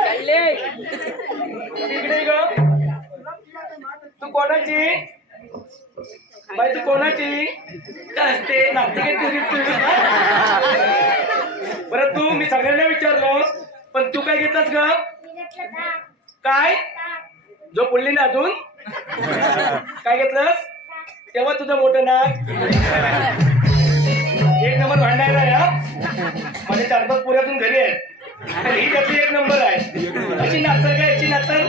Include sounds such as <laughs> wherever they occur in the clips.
चालले इकडे ग तू कोणाची? बाई तू कोणाची? काय असते? नाते बरं तू मी सगळ्यांना विचारलो पण तू काय घेतलास ग? काय? जो बोलली ना अजून? काय घेतलंस? तेव्हा तुझं मोठं नाक. एक नंबर भांडायला या. माझ्या चार पाच पुऱ्यातून घरी आहे ही त्यातली एक नंबर आहे. अशी नाचल काय याची नाचल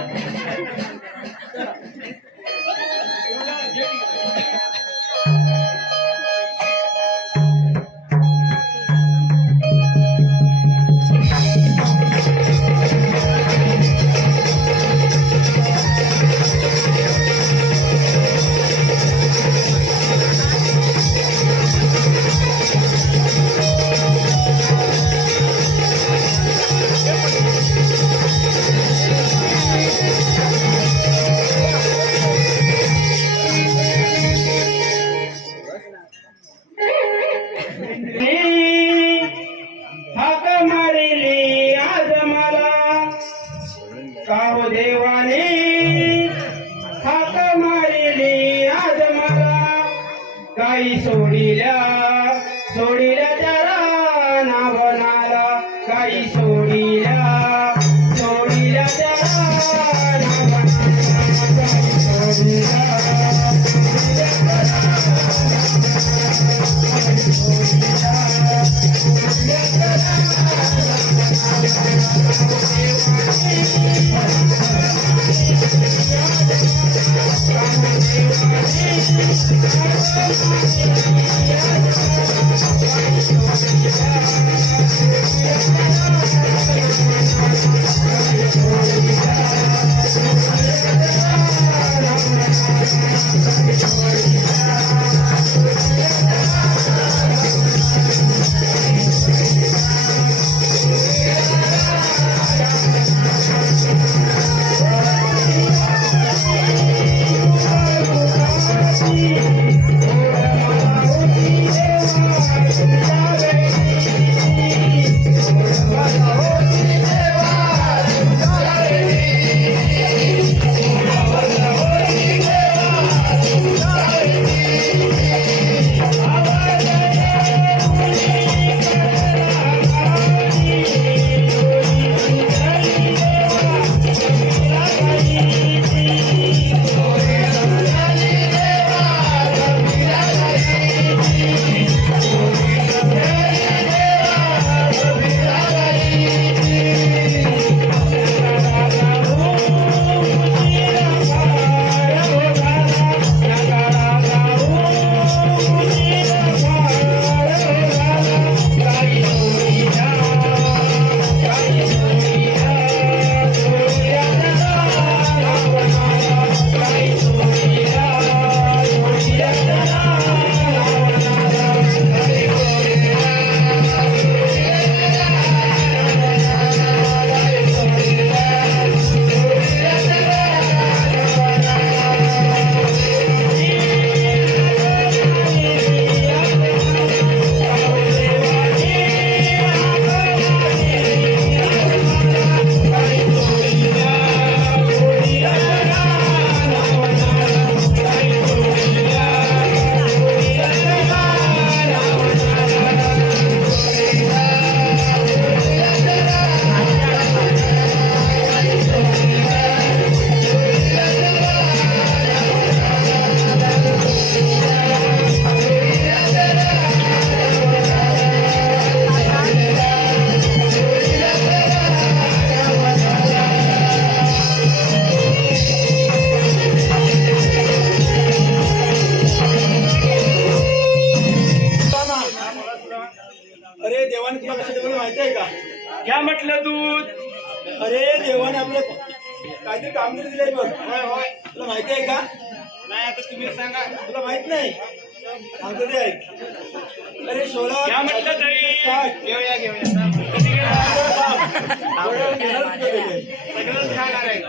तुला माहीत नाही? सांगतो ते ऐक अरे शोला घ्या म्हटलं तरी? घेऊया घेऊया. कधी खाणार आहे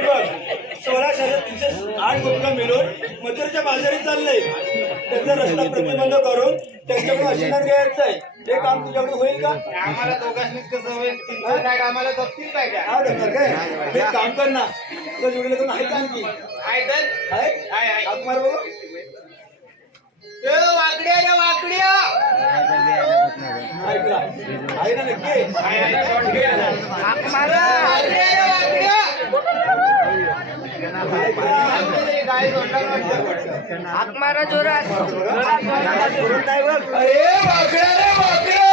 बघ. सोळा तीनशे आठ मिळून मथुरेच्या बाजारी चाललंय. त्याचा रस्ता प्रतिबंध करून त्यांच्याकडून आशीर्वाद घ्यायचा आहे. हे काम तुझ्याकडून होईल का? आम्हाला दोघांनीच कसं होईल? काय आम्हाला जपतील काय हा काय? एक काम कर ना. तुझं जोडीला कोण आहे का आणखी? आहे तर? आहे? आहे, आहे. हाक मार बघू ए, वाकड्या रे वाकड्या ऐकला. आहे ना नक्की? आहे, आहे, वाकड्या. वाकड्या रे वाकड्या. ऐकला. काय जोडलं वाटतं? अरे वाकड्या रे वाकड्या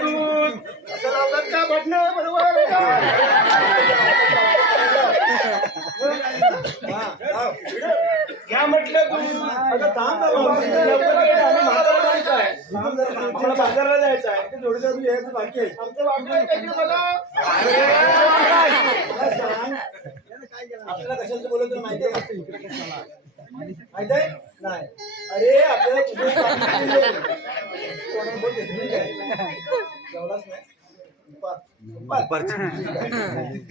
घ्या दूध असं लावतात का भटणं? बरोबर आहे का? हा, लाव. घ्या म्हटलं दूध थांब ना लवकर ये, आम्ही आहे. थांब जरा, थांब. आम्हाला बाजारला जायचं आहे ते यायचं बाकी आहे आमचं आहे काहीतरी बघा. मला सांग. आपल्याला कशाचं बोलत माहिती आहे माहिती आहे नाही अरे आपल्याला कुठे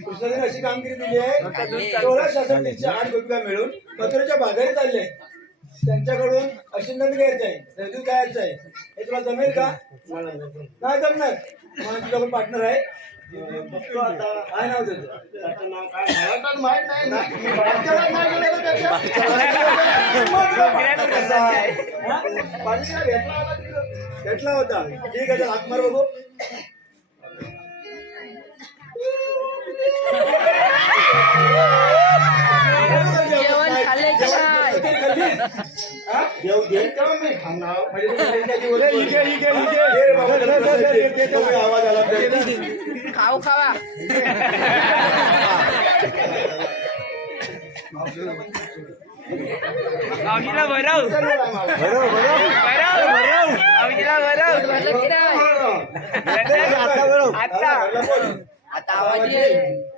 कृष्णाने अशी कामगिरी दिली आहे. सोळा शासकीच्या आठ गोपिका मिळून मथुरेच्या बाजारी चालले त्यांच्याकडून अशिंदन घ्यायचं आहे रजू घ्यायचं आहे. हे तुला जमेल का? नाही जमणार. मला तुझ्याकडून पार्टनर आहे. काय नाव त्याचं? माहीत नाही. ना. बारक्याला नाही गेलं तर त्याच्या- मग घे, घे. आवाज आला. खाऊ खावा. आवजीला भरव. भरव आवजीला भरव. की नाही? आता बरोबर आता. आता आवाज येईल.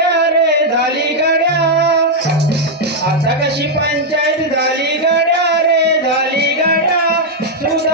अगशी पंचायत झाली गडा रे झाली गडा सुद्धा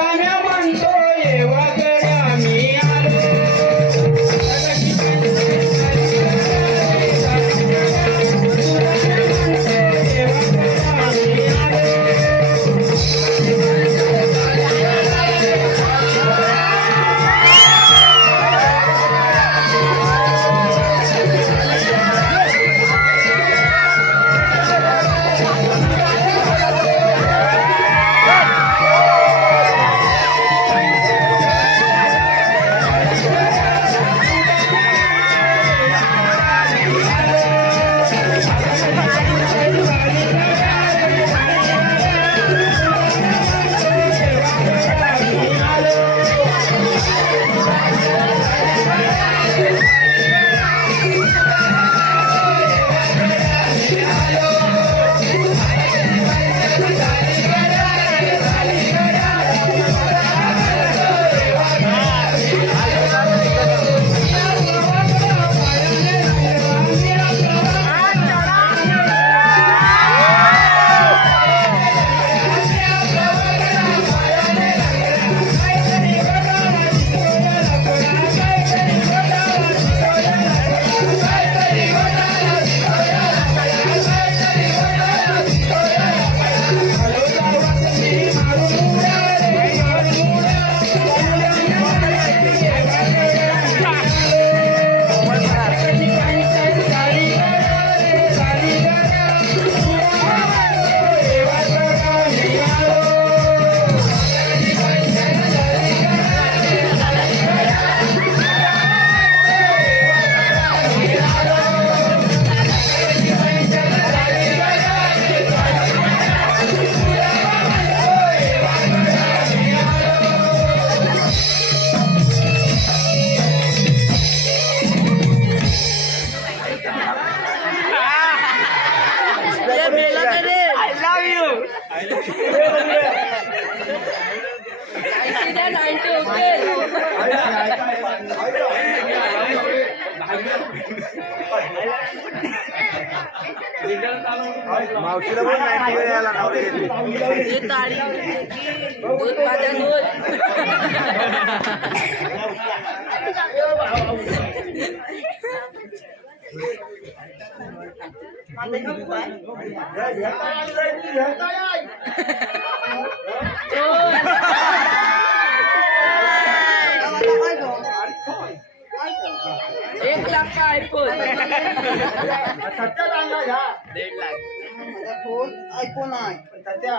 आयफोन दीड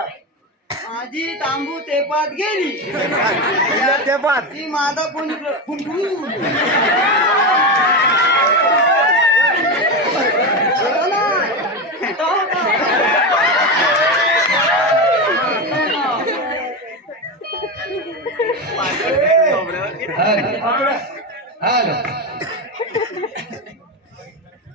माझी तांबू तेपात गेली तेपात ती माझा पण हॅलो.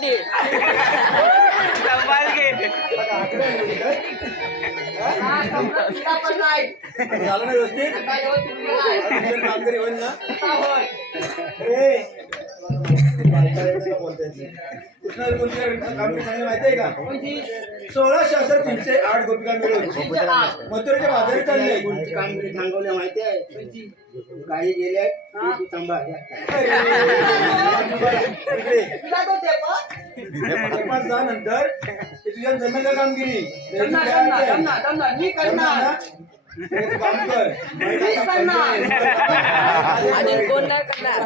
किडनी संभाल घे. झालं ना व्यवस्थित. कामगिरी होईल ना. का सोळा शास्त्र तीनशे आठ गोपिका मिळून बाजारी चालले कामगिरी माहिती आहे काही गेले जा नंतर तुझ्या जमेल कामगिरी कोण नाही करणार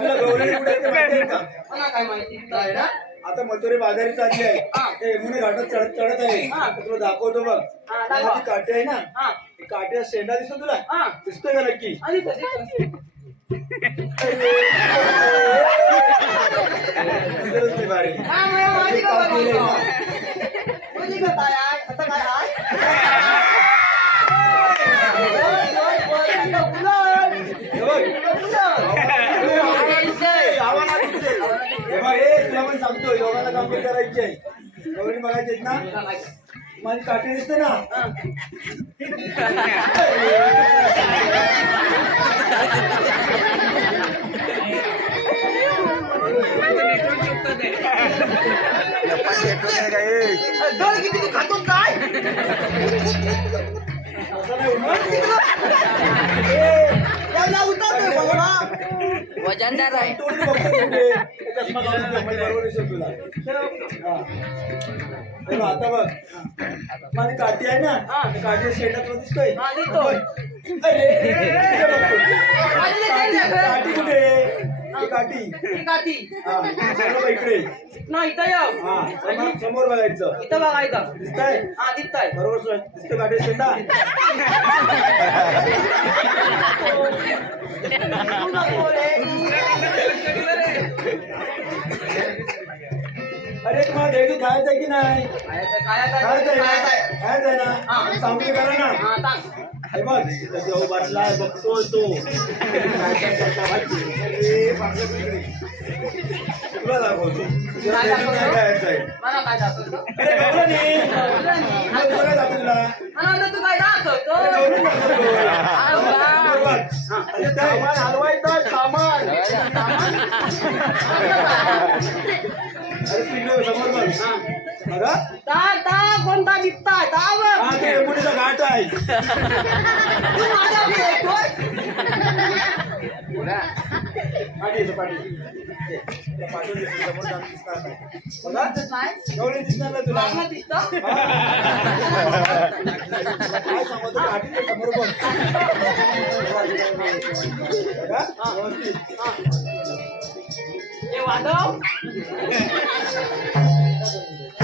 मला काय माहिती ना आता मथुरे बाजारी चालली आहे ते यमुने घाटात चढत चढत आहे तुला दाखवतो बघ ती काटे आहे ना हा. ती शेंडा दिसतो तुला दिसतोय का नक्की आणि कशी नजरच लई भारी. काय मला माहिती का काठी आहे बनवतो? ना. तुझी का काय आहे? आता काय आहे? वर, वर, वर, इकडं उलट. हे बघ. इकडं उलट. ए, आवाज आला तुझे. हे तुला पण सांगतो योगाला कंप्लीट करायची आहे. गौरी बघायची ना? माझी काठी दिसते ना? दळ किती तू खातो काय? असं नाही वजनदार आहे. कुठे. आता बघ. माझी काठी आहे ना काठी शेंडा तुला दिसतोय? हा, गं. काठी? कुठे ही काठी ती काठी हा सगळं बघ इकडे. ना इथं येऊ हा समोर- समोर बघायचं. इथं बघायचं दिसतंय? हा दिसतंय. बरोबर सु- दिसतो काठी शेंडा तू नको रे. अरे तुम्हाला देवी खायचं की नाही? काय आता- काय आता- खायचं आहे काय ना? आता- हा. सांगू करा ना. हा, सांग. हे बघ देव बसलाय बघतोय तो काय काय करता माहिती? अरे, पागलं तिकडे. तुला दाखवतो तुला काय देवी काय दाखवतो? खायचं आहे मला काय दाखवतो अरे गौरवणी. गौरवणी. तुला तुला काय दाखवतो तुला मला वाटलं तू काय दाखवतो हलवायचं सामान <laughs> कोणता दिसताय ता बघ हा ते यमुनेचा घाट आहे. तुला. o <laughs>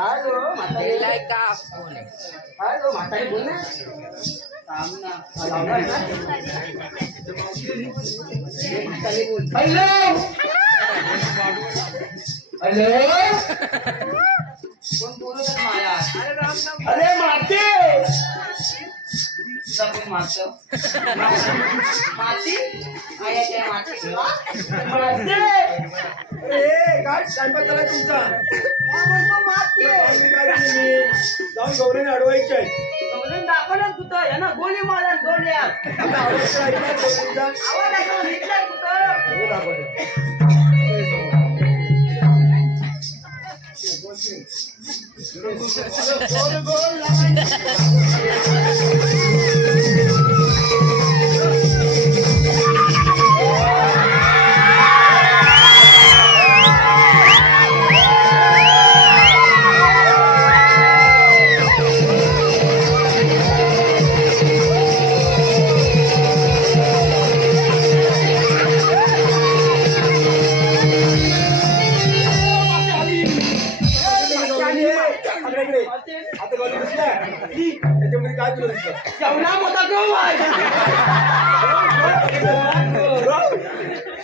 गेलाय का हॅलो म्हातारी बोल ना. लावणार ना? हॅलो. हॅलो. कोण बोलत मला अरे माते माती माती अरे काय टाइमपास झाला तुमचा? माती आम्ही काय केलं मी? जाऊन गौरीने अडवायचे आहे दाखवलं कुठं? यांना गोळी मारा दोन यार आता आवडतं ऐकलं गौरींचा? आवाज ऐकून निघलाय कुठं? हे दाखवलं. Se não consegue, se não for, eu vou lá. केवढा मोठा गहू आहे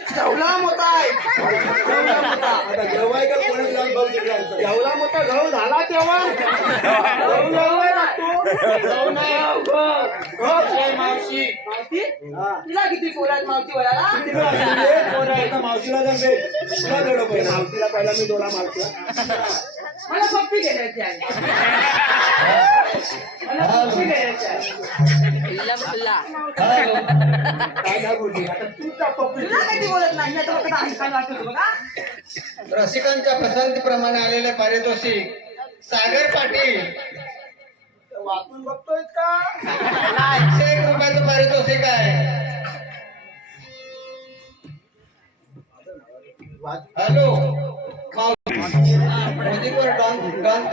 केवढा मोठा आहे केवढा मोठा का जाऊन बघ तिकडे आमचं. मोठा गहू झाला तेव्हा गहू गहू आहे मावशी. तिला किती पोरात वळाला मावशीला पहिला. मावशीला पहिला मी जोडा मावशीला. मला पप्पी आहे. मला आहे. बोलत नाही? रसिकांच्या पसंतीप्रमाणे आलेले पारितोषिक सागर पाटील. वाचून बघतोय का एकशे एक रुपयाचं पारितोषिक आहे हॅलो मोदीवर डॉन डॉन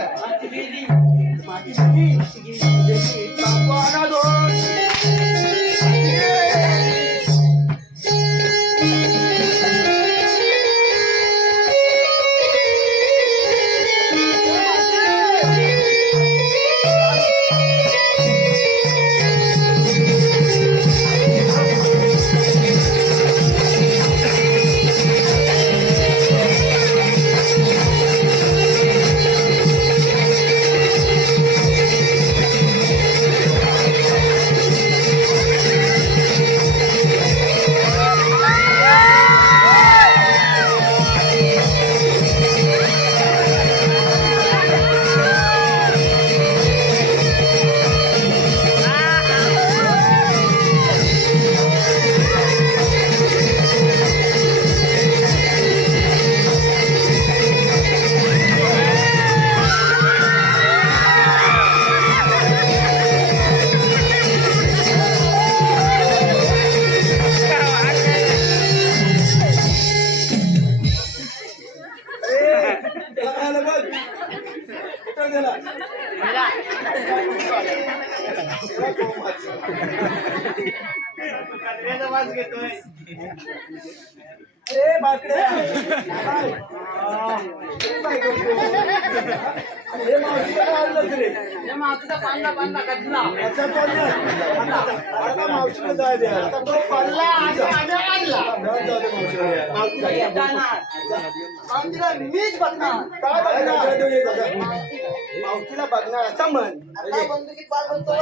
आता बंदुकीत पार बनतो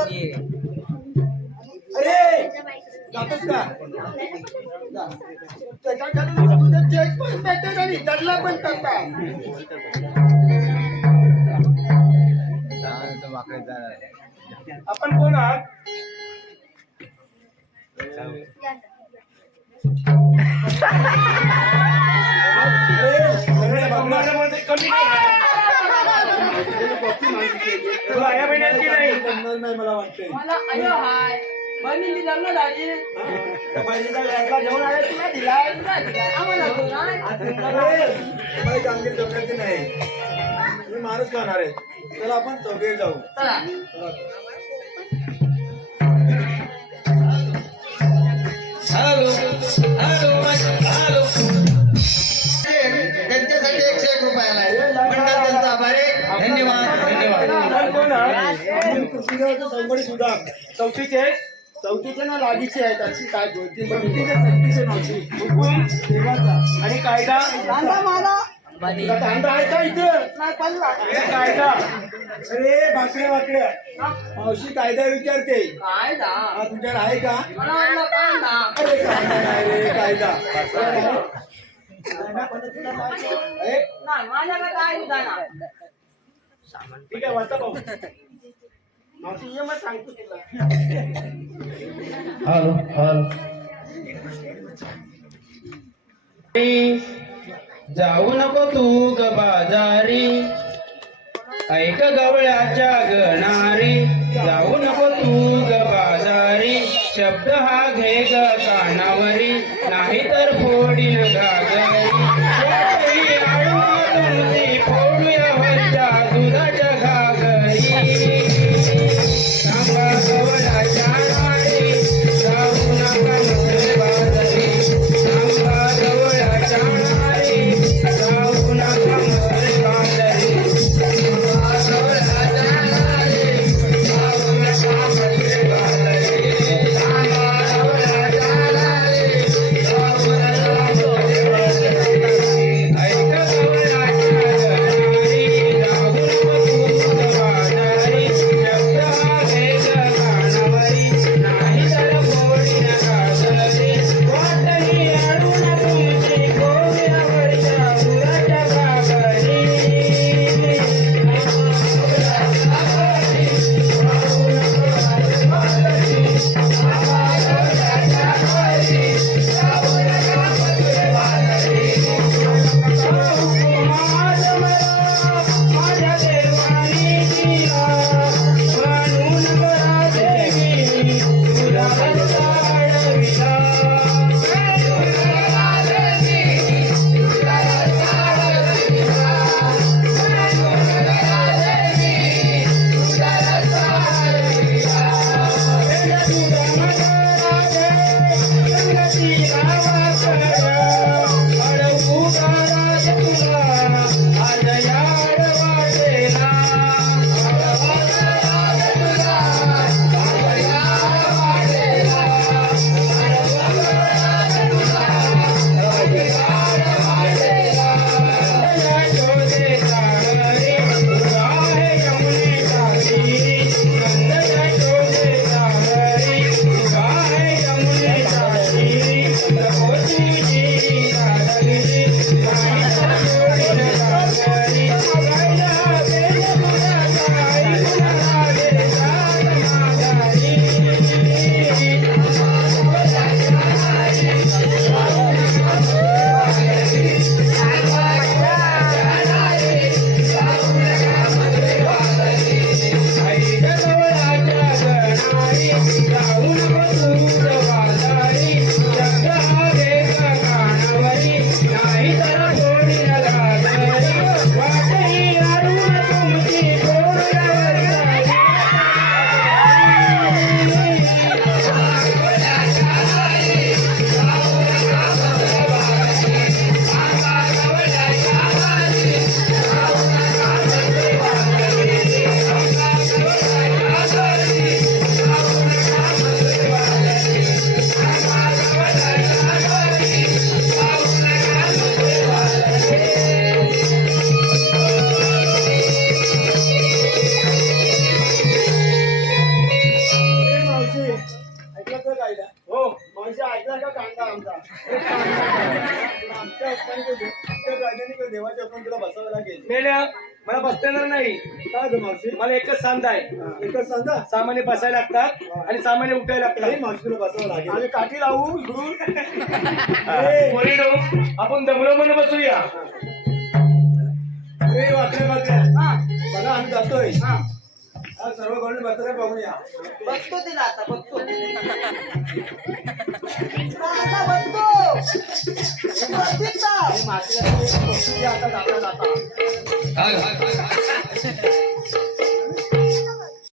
अरे जातोस का जा. त्याच्याकडे तुझं चेक पण भेटेल आणि इतरला पण करता बहिणीचा घेऊन आले तुला तुला दिलाय, आम्हाला तो नाही. जमण्याची नाही मी माणूस खाणार आहे चला. आपण चौघे जाऊ चला हॅलो हॅलो हॅलो त्यांच्यासाठी एकशे एक रुपयाला मंडळ त्यांचा आभार आहे. धन्यवाद धन्यवाद. सुद्धा चौथीचे चौथीचे ना लागीचे आहेत अशी काय बोलते पण चौथीचे चौथीचे मावशी. हुकूम देवाचा. आणि कायदा? कांदा कांदा आहे का इथं? कायदा. अरे बाकड्या बाकड्या मावशी कायदा विचारते. काय दा हा तुमच्याकडे आहे का? अरे कायदा नाही रे कायदा. ठीक आहे वाचा भाऊ. मावशी ये मग सांगतो तुला. हॅलो हॅलो जाऊ नको तू ग बाजारी ऐक गवळ्याच्या गणारी. जाऊ नको तू ग बाजारी शब्द हा घे ग कानावरी. नाहीतर फोडीन घागरी काय ग मावशी मला एकच सांधा आहे. एकच सांगा सामान्य बसायला लागतात आणि सामान्य उठायला नाही लागतात. मावशी तुला बसावं लागेल. आम्ही काठी लावू इकडून <laughs> ए, आपण दमलो म्हणून बसूया ए, वाकड्या वाकड्या हा. बघा आम्ही जातोय. हा, सर्व गवळणी बसल्या बघून या. बघतो तिला आता बघतो. आता बघतो? मातीला आता जाता जाता. <laughs>